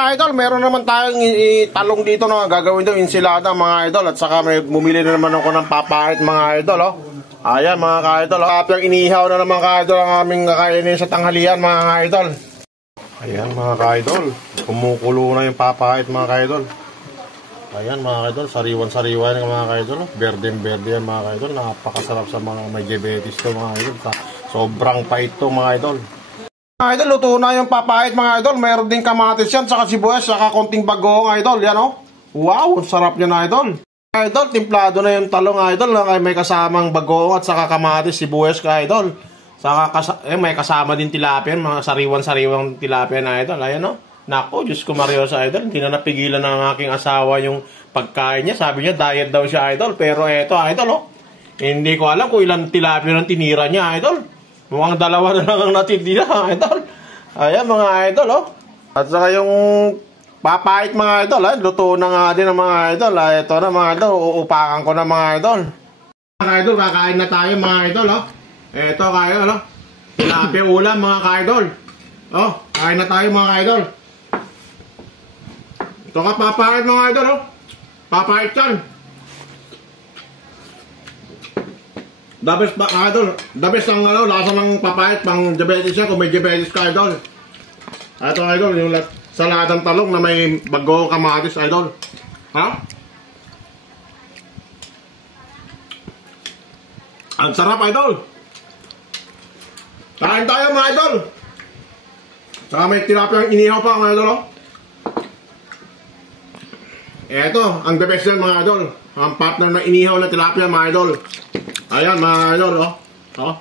mga idol, meron naman tayong talong dito na gagawin daw ensilada mga idol. At saka may bumili na naman ako ng papait mga idol. Oh. Ayan mga ka-idol. Kapag inihaw na naman ka-idol ang aming kakainin sa tanghalian mga ka-idol. Ayan mga ka-idol. Kumukulo na yung papait mga ka-idol. Ayan mga ka-idol. Sariwan-sariwan ng mga ka-idol. Berde-berde yan mga ka-idol. Napakasarap sa mga may diabetes to mga idol. Sobrang pait to mga idol. Mga idol, luto na yung papait mga idol. Meron din kamatis yan, saka sibuyas, saka konting bagoong idol. Yan o. Wow, sarap yan idol. Idol, timplado na yung talong idol. May kasamang bagoong at saka kamatis, sibuyas ka idol. Saka may kasama din tilapia, mga sariwan-sariwang tilapia na idol. Ayan o. Nako, Diyos ko Mariosa idol. Hindi na napigilan ng aking asawa yung pagkain niya. Sabi niya, diet daw siya idol. Pero eto idol o. Hindi ko alam kung ilang tilapia ng tinira niya idol. Mukhang dalawa na lang ang natitira, idol. Ayan, mga idol, oh. At saka yung papait, mga idol, luto na nga din ang mga idol. Ito na, mga idol, uupakan ko na, mga idol. Mga idol, kakain na tayo, mga idol, oh. Ito, kayo, oh. Tilapia ulam, mga ka-idol. Oh, kain na tayo, mga idol. Ito ka, papait, mga idol, oh. Papait yan. The best ba, idol? The best ang lasa ng papait pang diabetes yan kung may diabetes ka, idol. Ito, idol, yung saladang talong na may bago kamatis, idol. Ha? Ang sarap, idol. Kain tayo, mga idol. Saka may tilapia inihaw pa, mga idol, oh. Eto, ang the best yan, mga idol. Ang partner na inihaw na tilapia, mga idol. Ayan mga idol, oh. Oh.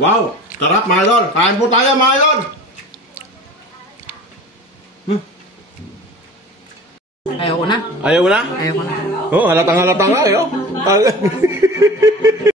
Wow, sarap mga idol. Kain po tayo mga idol. Ayaw ko na. Ayaw na? Ayaw ko na. Oh, halatang-halatang nga eh, oh.